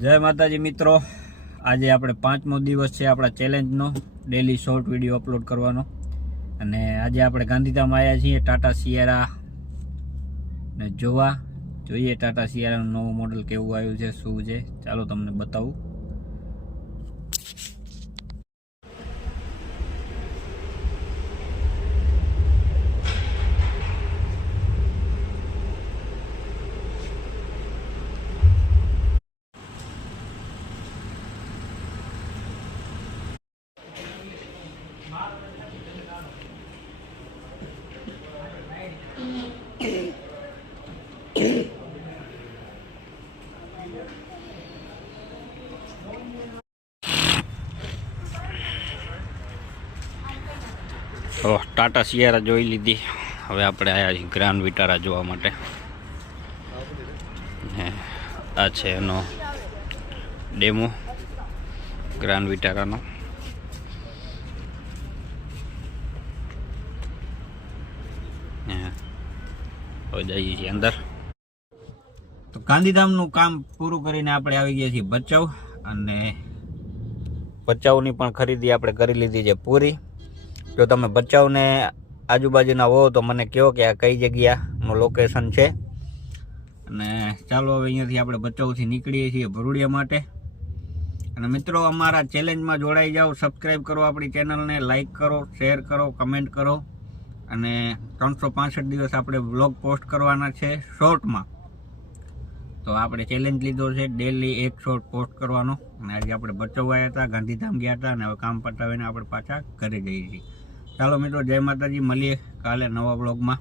જય માતાજી મિત્રો, આજે આપણે 5મો દિવસ છે આપણા ચેલેન્જનો ડેલી શોર્ટ વિડીયો અપલોડ કરવાનો. અને આજે આપણે ગાંધીધામ આવ્યા છીએ ટાટા સિયેરા ને જોઈએ ટાટા સિયેરાનું નવું મોડલ કેવું આવ્યું છે, શું છે, ચાલો તમને બતાવું. ટાટા સિયેરા જોઈ લીધી. હવે આપણે આવ્યા છીએ ગ્રાન્ડ વિટારા જોવા માટે. આ છે એનો ડેમો ગ્રાન્ડ વિટારાનો. હવે જઈએ છીએ અંદર. તો ગાંધીધામનું કામ પૂરું કરીને આપણે આવી ગયા છીએ ભચાઉ, અને ભચાઉની પણ ખરીદી આપણે કરી લીધી છે પૂરી. જો તમે ભચાઉને આજુબાજુના હો તો મને કહો કે આ કઈ જગ્યાનું લોકેશન છે. અને ચાલો હવે અહીંયાથી આપણે ભચાઉથી નીકળીએ છીએ ભરૂડિયા માટે. અને મિત્રો, અમારા ચેલેન્જમાં જોડાઈ જાઓ, સબસ્ક્રાઈબ કરો આપણી ચેનલને, લાઈક કરો, શેર કરો, કમેન્ટ કરો. અને 365 દિવસ આપણે વ્લોગ પોસ્ટ કરવાના છે શોર્ટમાં. તો આપણે ચેલેન્જ લીધો છે ડેલી એક શોર્ટ પોસ્ટ કરવાનો. અને આજે આપણે ભચાઉ આવ્યા હતા, ગાંધીધામ ગયા હતા, અને હવે કામ પતાવીને આપણે પાછા ઘરે જઈએ છીએ. ચાલો મિત્રો, જય માતાજી, મળીએ કાલે નવા બ્લોગમાં.